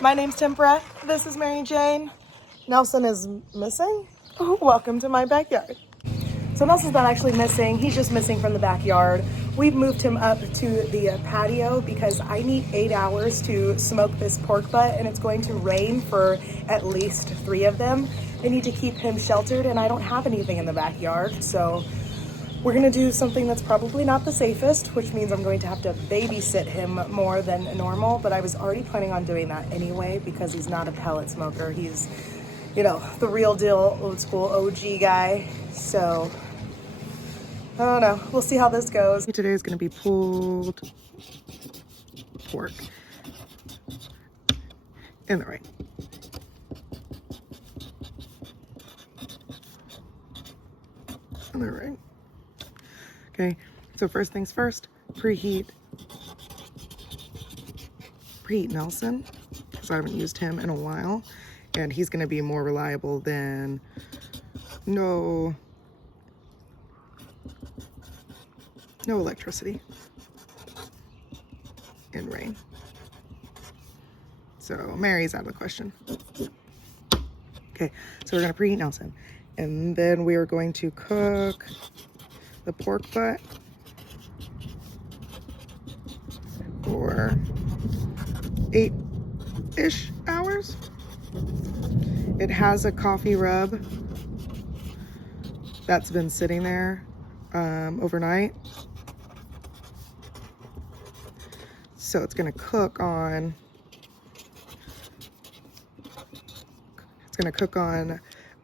My name's Tempera. This is Mary Jane. Nelson is missing. Welcome to my backyard. So Nelson's not actually missing. He's just missing from the backyard. We've moved him up to the patio because I need 8 hours to smoke this pork butt, and it's going to rain for at least 3 of them. I need to keep him sheltered, and I don't have anything in the backyard. So we're gonna do something that's probably not the safest, which means I'm going to have to babysit him more than normal, but I was already planning on doing that anyway because he's not a pellet smoker. He's, you know, the real deal, old school OG guy. So, I don't know. We'll see how this goes. Today is gonna be pulled pork in the rain. In the rain. Okay, so first things first, preheat Nelson, because I haven't used him in a while, and he's gonna be more reliable than no electricity in rain. So Mary's out of the question. Okay, so we're gonna preheat Nelson, and then we are going to cook the pork butt for 8-ish hours. It has a coffee rub that's been sitting there overnight. So it's gonna cook on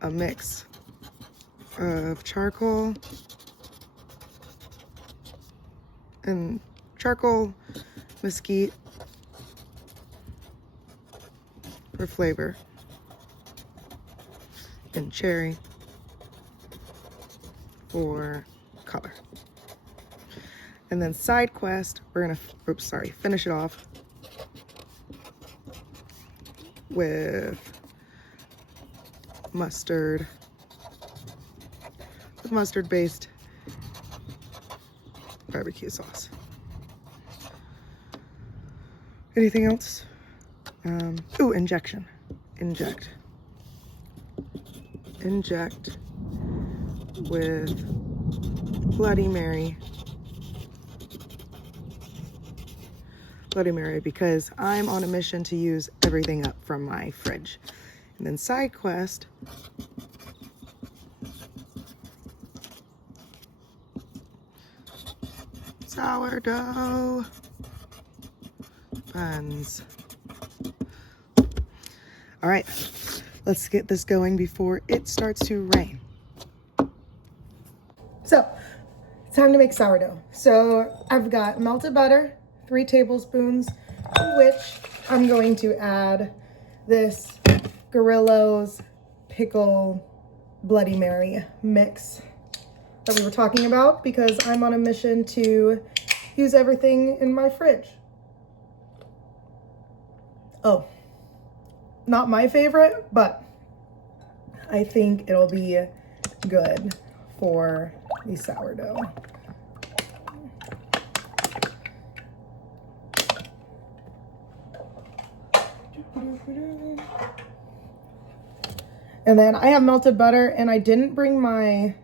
a mix of charcoal, mesquite for flavor, and cherry for color. And then side quest, we're gonna, finish it off with mustard-based barbecue sauce. Anything else? Injection. Inject with Bloody Mary. Bloody Mary, because I'm on a mission to use everything up from my fridge. And then side quest, sourdough buns. All right, let's get this going before it starts to rain. So, time to make sourdough. So I've got melted butter, 3 tablespoons, which I'm going to add this Gorillo's pickle Bloody Mary mix that we were talking about, because I'm on a mission to use everything in my fridge. Oh, not my favorite, but I think it'll be good for the sourdough. And then I have melted butter, and I didn't bring my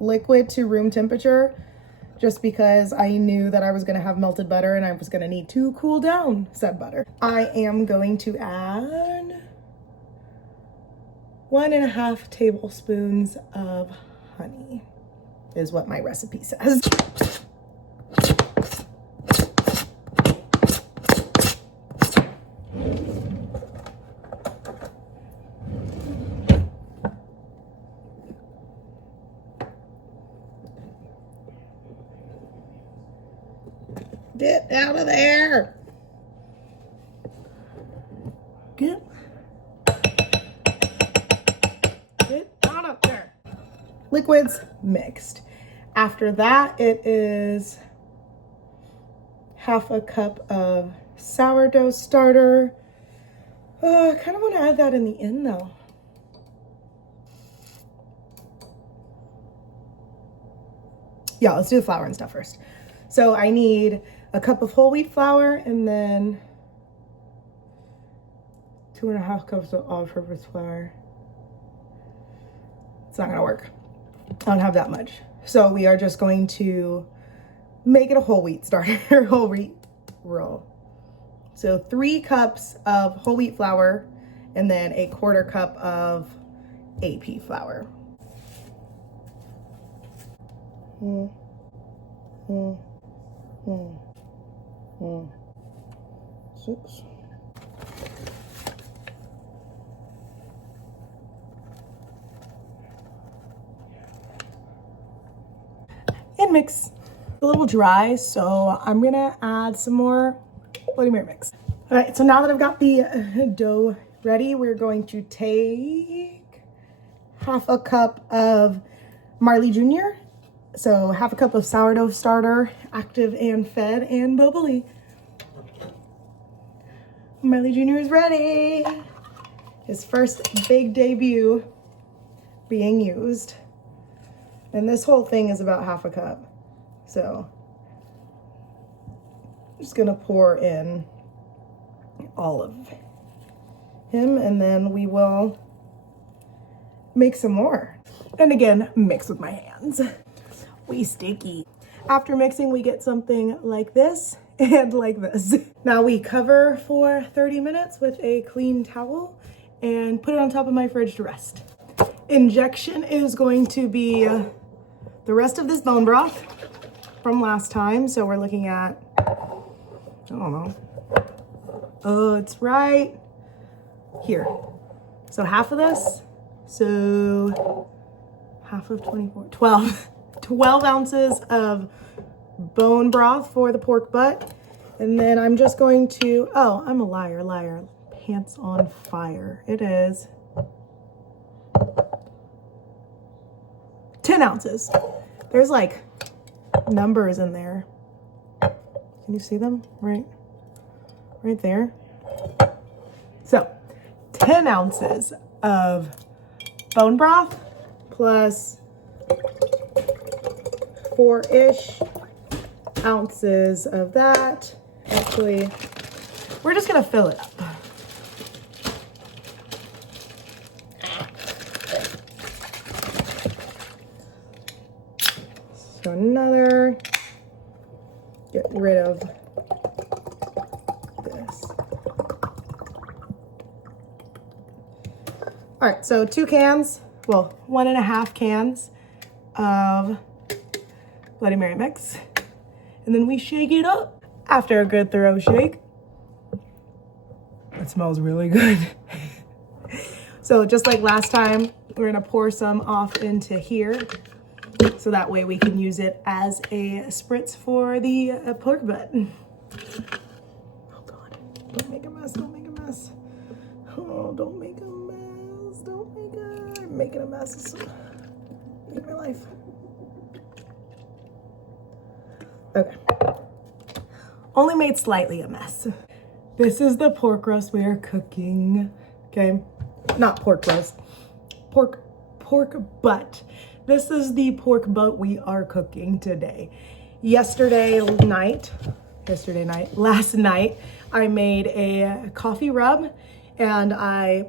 liquid to room temperature just because I knew that I was gonna have melted butter and I was gonna need to cool down said butter. I am going to add 1.5 tablespoons of honey, is what my recipe says. Get out of there. Get out of there. Liquids mixed. After that, it is 1/2 cup of sourdough starter. I kind of want to add that in the end though. Yeah, let's do the flour and stuff first. So I need a cup of whole wheat flour, and then 2.5 cups of all-purpose flour. It's not gonna work. I don't have that much. So we are just going to make it a whole wheat starter, whole wheat roll. So 3 cups of whole wheat flour and then a 1/4 cup of AP flour. Six. And mix. A little dry, so I'm gonna add some more Bloody Mary mix. All right, so now that I've got the dough ready, we're going to take 1/2 cup of Marley Jr. So 1/2 cup of sourdough starter, active and fed and bubbly. Marley Jr. is ready. His first big debut being used. And this whole thing is about 1/2 cup. So I'm just gonna pour in all of him and then we will make some more. And again, mix with my hands. We sticky. After mixing, we get something like this and like this. Now we cover for 30 minutes with a clean towel and put it on top of my fridge to rest. Injection is going to be the rest of this bone broth from last time. So we're looking at, I don't know. Oh, it's right here. So half of this. So half of 24, 12 ounces of bone broth for the pork butt. And then I'm just going to, oh, I'm a liar. Pants on fire. It is 10 ounces. There's like numbers in there. Can you see them? Right there. So 10 ounces of bone broth plus 4-ish ounces of that. Actually, we're just gonna fill it up. So another, get rid of this. All right, so 2 cans, well, 1.5 cans of Bloody Mary mix. And then we shake it up. After a good thorough shake, it smells really good. So just like last time, we're gonna pour some off into here. So that way we can use it as a spritz for the pork butt. Oh God, don't make a mess, don't make a mess. Oh, don't make a mess, don't make a, I'm making a mess. Make my life. Okay. Only made slightly a mess. This is the pork roast we are cooking. Okay, not pork roast, pork butt. This is the pork butt we are cooking today. Last night, I made a coffee rub and I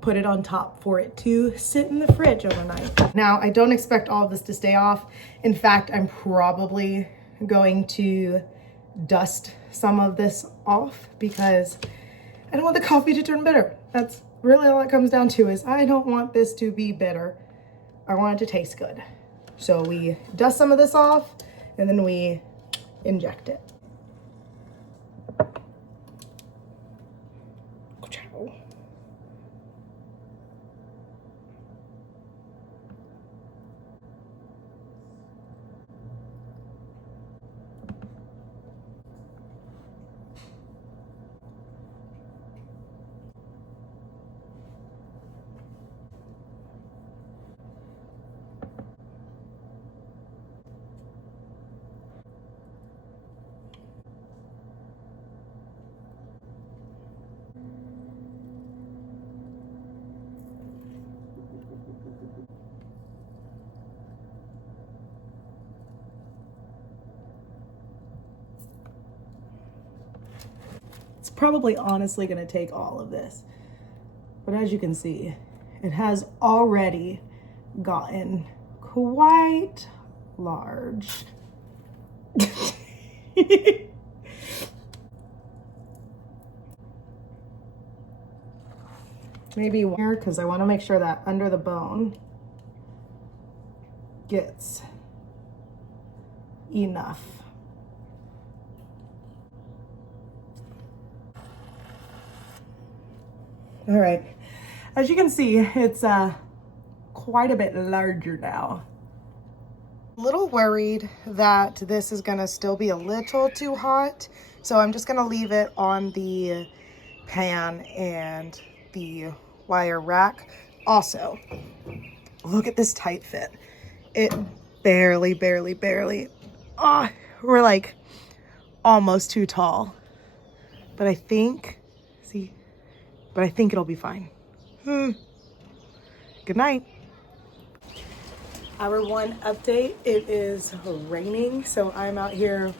put it on top for it to sit in the fridge overnight. Now, I don't expect all of this to stay off. In fact, I'm probably going to dust some of this off because I don't want the coffee to turn bitter. That's really all it comes down to, is I don't want this to be bitter. I want it to taste good. So we dust some of this off and then we inject it. It's probably honestly gonna take all of this. But as you can see, it has already gotten quite large. Maybe here, because I want to make sure that under the bone gets enough. All right, as you can see, it's quite a bit larger now. A little worried that this is gonna still be a little too hot, so I'm just gonna leave it on the pan and the wire rack. Also, look at this tight fit. It barely, we're like almost too tall. But I think, but I think it'll be fine. Good night. Hour 1 update. It is raining, so I'm out here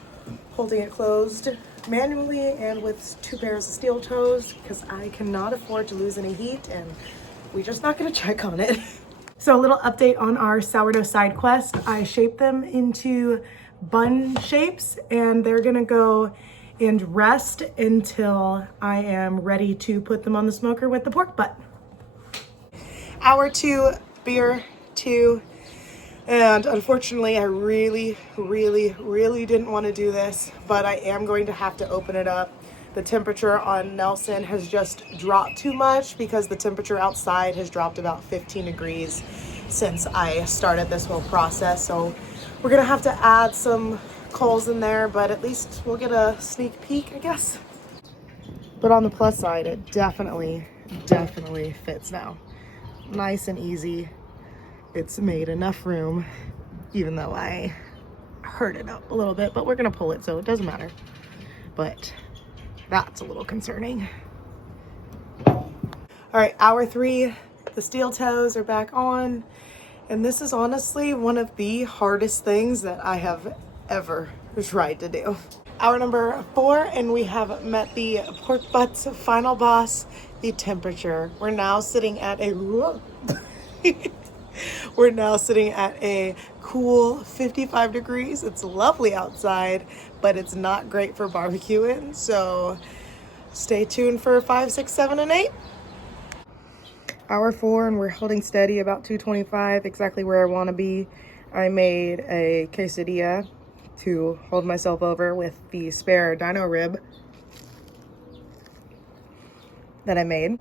holding it closed manually and with 2 pairs of steel toes because I cannot afford to lose any heat, and we're just not gonna check on it. So a little update on our sourdough side quest. I shaped them into bun shapes, and they're gonna go and rest until I am ready to put them on the smoker with the pork butt. Hour 2, beer 2. And unfortunately, I really didn't want to do this, but I am going to have to open it up. The temperature on Nelson has just dropped too much because the temperature outside has dropped about 15 degrees since I started this whole process. So we're gonna have to add some coals in there, but at least we'll get a sneak peek, I guess. But on the plus side, it definitely fits now. Nice and easy. It's made enough room, even though I hurt it up a little bit, but we're gonna pull it, so it doesn't matter. But that's a little concerning. All right, hour 3, the steel toes are back on. And this is honestly one of the hardest things that I have ever tried to do. Hour number 4, and we have met the pork butt's final boss, the temperature. We're now sitting at a we're now sitting at a cool 55 degrees. It's lovely outside, but it's not great for barbecuing. So stay tuned for 5, 6, 7, and 8. Hour 4, and we're holding steady about 225, exactly where I want to be. I made a quesadilla to hold myself over with the spare dino rib that I made.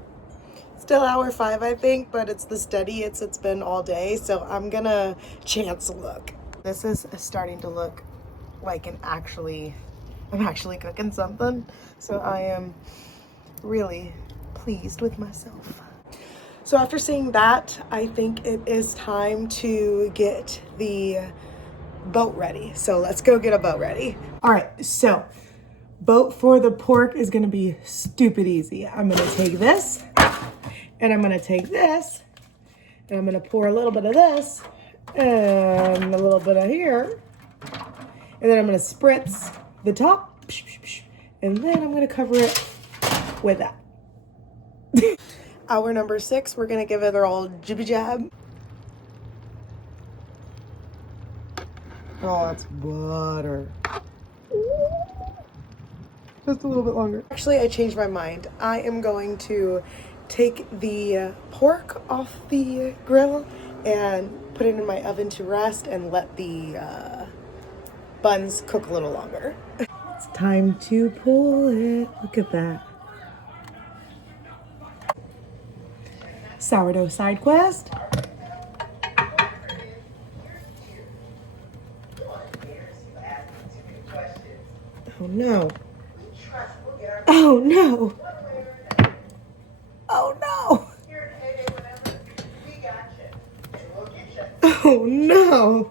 Still hour 5, I think, but it's the steady it's been all day, so I'm gonna chance look. This is starting to look like I'm actually cooking something, so I am really pleased with myself. So after seeing that, I think it is time to get the boat ready. So let's go get a boat ready. All right, so boat for the pork is gonna be stupid easy. I'm gonna take this, and I'm gonna take this, and I'm gonna pour a little bit of this, and a little bit of here, and then I'm gonna spritz the top, and then I'm gonna cover it with that. Hour number 6, we're gonna give it our old jibby jab. Oh, that's butter. Just a little bit longer. Actually, I changed my mind. I am going to take the pork off the grill and put it in my oven to rest and let the buns cook a little longer. It's time to pull it. Look at that. Sourdough side quest. Oh no. Oh no. Oh no. Oh no.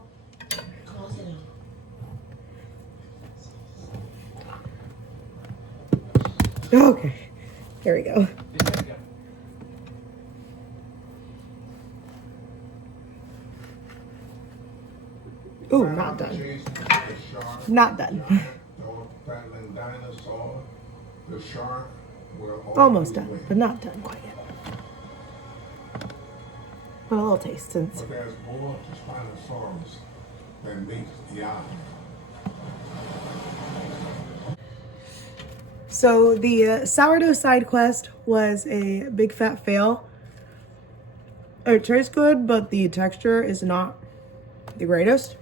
Okay, there we go. Ooh, not done. Not done. Almost done, but not done quite yet. But a little taste since. But there's more to Spinosaurus than meets the eye. So the sourdough side quest was a big fat fail. It tastes good, but the texture is not the greatest.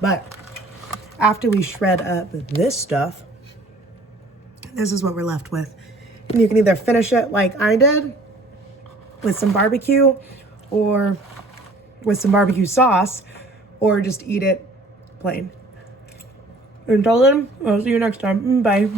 But after we shred up this stuff, this is what we're left with. And you can either finish it like I did with some barbecue or with some barbecue sauce, or just eat it plain. Until then, I'll see you next time. Bye.